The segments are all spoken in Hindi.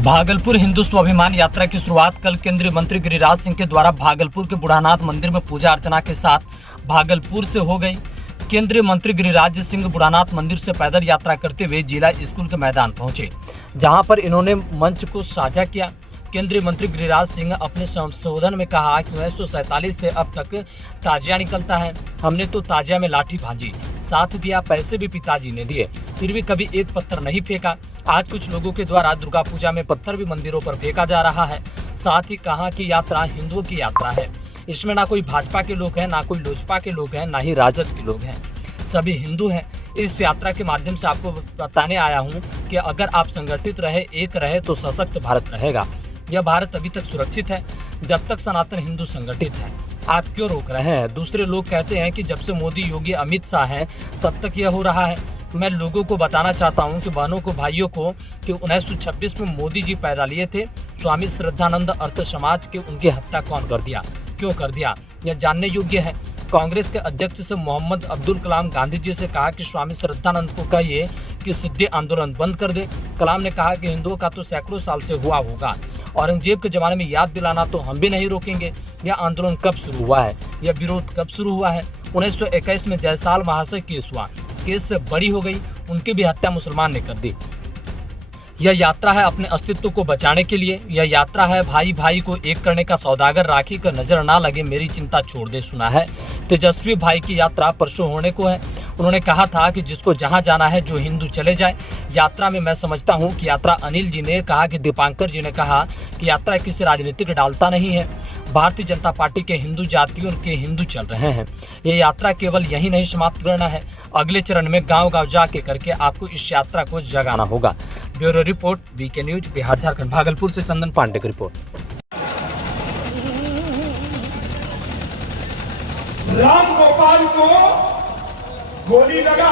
भागलपुर हिंदू स्वाभिमान यात्रा की शुरुआत कल केंद्रीय मंत्री गिरिराज सिंह के द्वारा भागलपुर के बुढ़ानाथ मंदिर में पूजा अर्चना के साथ भागलपुर से हो गई। केंद्रीय मंत्री गिरिराज सिंह बुढ़ानाथ मंदिर से पैदल यात्रा करते हुए जिला स्कूल के मैदान पहुंचे, जहां पर इन्होंने मंच को साझा किया। केंद्रीय मंत्री गिरिराज सिंह अपने संशोधन में कहा कि 1947 से अब तक ताजिया निकलता है। हमने तो ताजिया में लाठी भांजी, साथ दिया, पैसे भी पिताजी ने दिए, फिर भी कभी एक पत्थर नहीं फेंका। आज कुछ लोगों के द्वारा दुर्गा पूजा में पत्थर भी मंदिरों पर फेंका जा रहा है। साथ ही कहा कि यात्रा हिंदुओं की यात्रा है, इसमें ना कोई भाजपा के लोग हैं, ना कोई लोजपा के लोग हैं, ना ही राजद के लोग हैं, सभी हिंदू हैं। इस यात्रा के माध्यम से आपको बताने आया हूं कि अगर आप संगठित रहे, एक रहे तो सशक्त भारत रहेगा। यह भारत अभी तक सुरक्षित है जब तक सनातन हिंदू संगठित है। आप क्यों रोक रहे हैं? दूसरे लोग कहते हैं कि जब से मोदी, योगी, अमित शाह हैं तब तक यह हो रहा है। मैं लोगों को बताना चाहता हूं कि बहनों को, भाइयों को, कि 1926 में मोदी जी पैदा लिए थे। स्वामी श्रद्धानंद अर्थ समाज के उनकी हत्या कौन कर दिया, क्यों कर दिया, यह जानने योग्य है। कांग्रेस के अध्यक्ष से मोहम्मद अब्दुल कलाम गांधी जी से कहा कि स्वामी श्रद्धानंद को कहिए कि सिद्धि आंदोलन बंद कर दे। कलाम ने कहा कि हिंदुओं का तो सैकड़ों साल से हुआ होगा, औरंगजेब के ज़माने में याद दिलाना तो हम भी नहीं रोकेंगे। यह आंदोलन कब शुरू हुआ है, यह विरोध कब शुरू हुआ है? 1921 में जयसाल महाशय केस हुआ, केस से बड़ी हो गई, उनकी भी हत्या मुसलमान ने कर दी। यह यात्रा है अपने अस्तित्व को बचाने के लिए। यह यात्रा है भाई भाई को एक करने का सौदागर, राखी का नजर ना लगे, मेरी चिंता छोड़ दे। सुना है तेजस्वी भाई की यात्रा परसों होने को है। उन्होंने कहा था कि जिसको जहां जाना है, जो हिंदू चले जाए। यात्रा में मैं समझता हूं कि यात्रा, अनिल जी ने कहा कि दीपांकर जी ने कहा कि यात्रा किसी राजनीतिक डालता नहीं है। भारतीय जनता पार्टी के हिंदू जातियों के हिंदू चल रहे हैं। ये यात्रा केवल यही नहीं समाप्त करना है, अगले चरण में गांव-गांव जाके करके आपको इस यात्रा को जगाना होगा। Bureau report, BK news, Bihar Jharkhand. Bhagalpur से चंदन पांडे की रिपोर्ट। राम गोपाल को गोली लगा,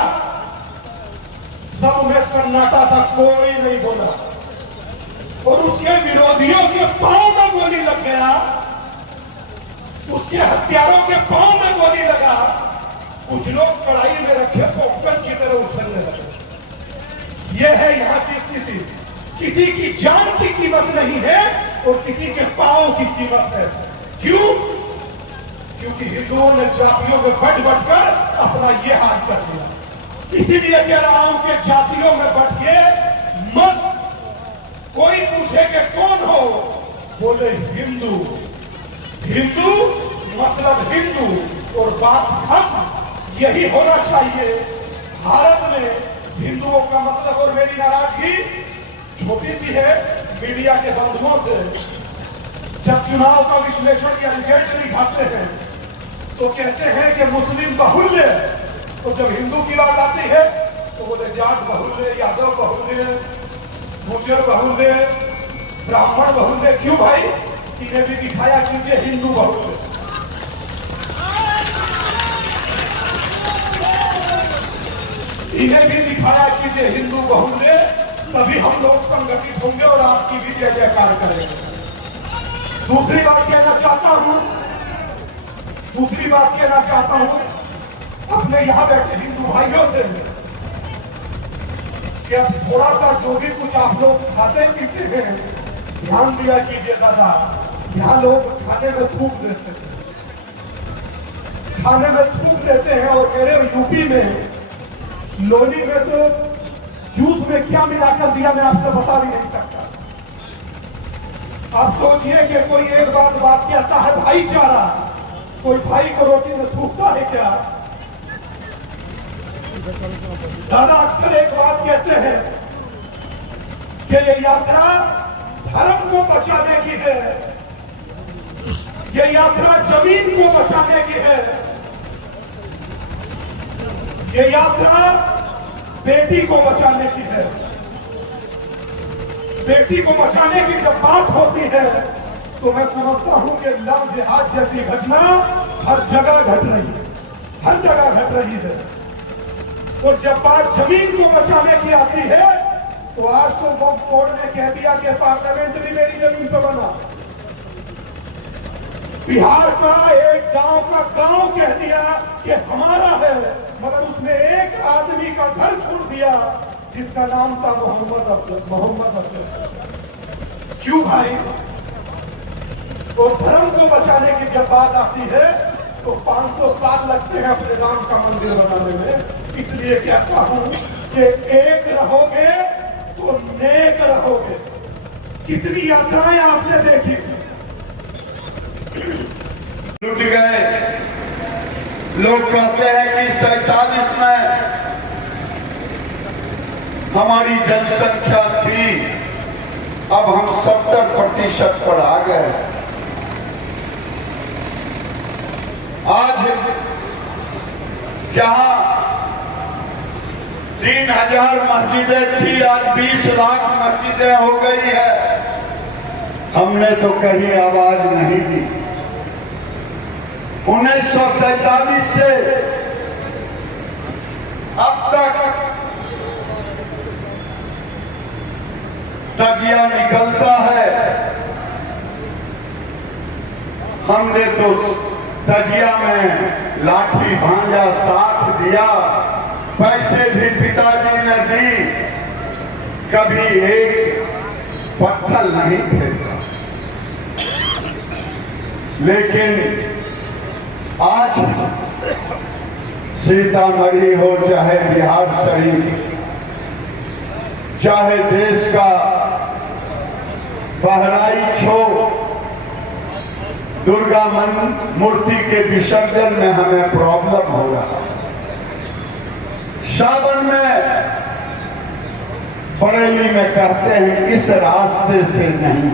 सब में सन्नाटा था, कोई नहीं बोला, और उसके विरोधियों के पांव में गोली लग गया, उसके हत्यारों के पांव में गोली लगा। कुछ लोग कड़ाई में रखे पॉपकॉर्न की तरह उछलने लगे। यह है यहाँ की स्थिति। किसी की जान की कीमत नहीं है और किसी के पांव की कीमत है। क्यों? क्योंकि हिंदुओं ने जातियों में बट कर अपना ये हाल कर दिया। इसीलिए कह रहा हूं कि जातियों में बट के मत। कोई पूछे कि कौन हो, बोले हिंदू। हिंदू मतलब हिंदू, और बात खत्म। यही होना चाहिए। भारत में हिंदुओं का मतलब, और मेरी नाराजगी छोटी सी है मीडिया के बंधुओं से। जब चुनाव का विश्लेषण या रिजल्ट दिखाते हैं तो कहते हैं कि मुस्लिम बाहुल्य, तो जब हिंदू की बात आती है तो बोले जाट बाहुल्य, यादव बाहुल्य, गुर्जर बाहुल्य, ब्राह्मण बाहुल्य। क्यों भाई? इन्हें भी दिखाया कीजिए हिंदू बाहुल्य। इन्हें भी दिखाया कीजिए हिंदू बाहुल्य, तभी हम लोग संगठित होंगे और आपकी भी जय जयकार करेंगे। दूसरी बात कहना चाहता हूं अपने यहां बैठे हिंदू भाइयों से कि अब थोड़ा सा जो भी कुछ आप लोग खाते पीते हैं, ध्यान दिया कीजिए दादा। यहाँ लोग खाने में थूक देते हैं, और मेरे यूपी में लोनी में तो जूस में क्या मिलाकर दिया मैं आपसे बता भी नहीं सकता। आप सोचिए कि कोई एक बात कहता है भाईचारा, कोई भाई को रोटी में थूकता है क्या? दादा अक्सर एक बात कहते हैं कि ये यात्रा धर्म को बचाने की है, ये यात्रा जमीन को बचाने की है, ये यात्रा बेटी को बचाने की है। बेटी को बचाने की जब बात होती है तो मैं समझता हूं कि लव जिहाद जैसी घटना हर जगह घट रही है। और जब बात जमीन को बचाने की आती है तो आज तो वक्फ बोर्ड ने कह दिया कि पार्लियामेंट भी मेरी जमीन पर बना। बिहार का एक गांव का गांव कह दिया कि हमारा है, मगर उसने एक आदमी का घर छोड़ दिया जिसका नाम था मोहम्मद अफजल। क्यों भाई? वो धर्म को बचाने की जब बात आती है तो 500 साल लगते हैं अपने राम का मंदिर बनाने में। इसलिए कहता हूं कि एक रहोगे तो नेक रहोगे। कितनी यात्राएं आपने देखी, लुट गए। लोग कहते हैं कि 47 में हमारी जनसंख्या थी, अब हम 70% पर आ गए। आज जहां 3000 मस्जिदें थी, आज 20 लाख मस्जिदें हो गई है। हमने तो कहीं आवाज नहीं दी। 1947 से अब तक तजिया निकलता है। हमने तो तजिया में लाठी भांजा साथ दिया, पैसे भी पिताजी ने दी, कभी एक पत्थर नहीं फेंका। लेकिन आज सीतामढ़ी हो चाहे बिहार शरीफ, चाहे देश का बहराइच हो, दुर्गा मूर्ति के विसर्जन में हमें प्रॉब्लम हो रहा। सावन में बरेली में कहते हैं इस रास्ते से नहीं।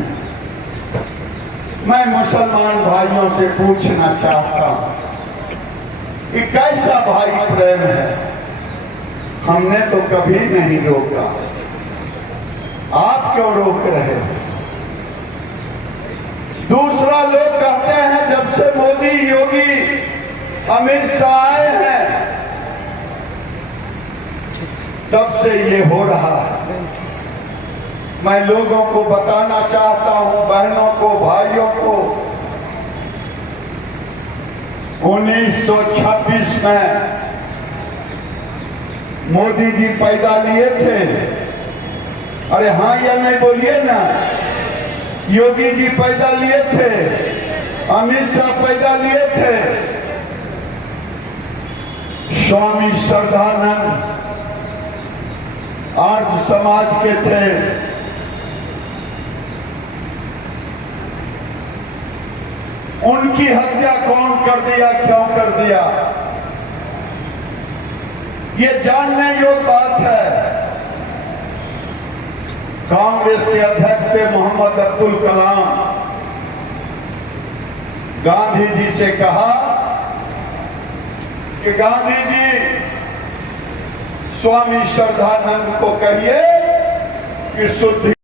मैं मुसलमान भाइयों से पूछना चाहता हूं, ये कैसा भाई प्रेम है? हमने तो कभी नहीं रोका, आप क्यों रोक रहे हो? दूसरा, लोग कहते हैं जब से मोदी, योगी, अमित शाह आए हैं तब से ये हो रहा है। मैं लोगों को बताना चाहता हूं, बहनों को, भाइयों को, 1926 में मोदी जी पैदा लिए थे। अरे हाँ या नहीं बोलिए ना। योगी जी पैदा लिए थे, अमित शाह पैदा लिए थे, स्वामी श्रद्धानंद आर्य समाज के थे। उनकी हत्या कौन कर दिया, क्यों कर दिया, ये जानने योग्य बात है। कांग्रेस के अध्यक्ष थे मोहम्मद अब्दुल कलाम। गांधी जी से कहा कि गांधी जी, स्वामी श्रद्धानंद को कहिए कि शुद्धि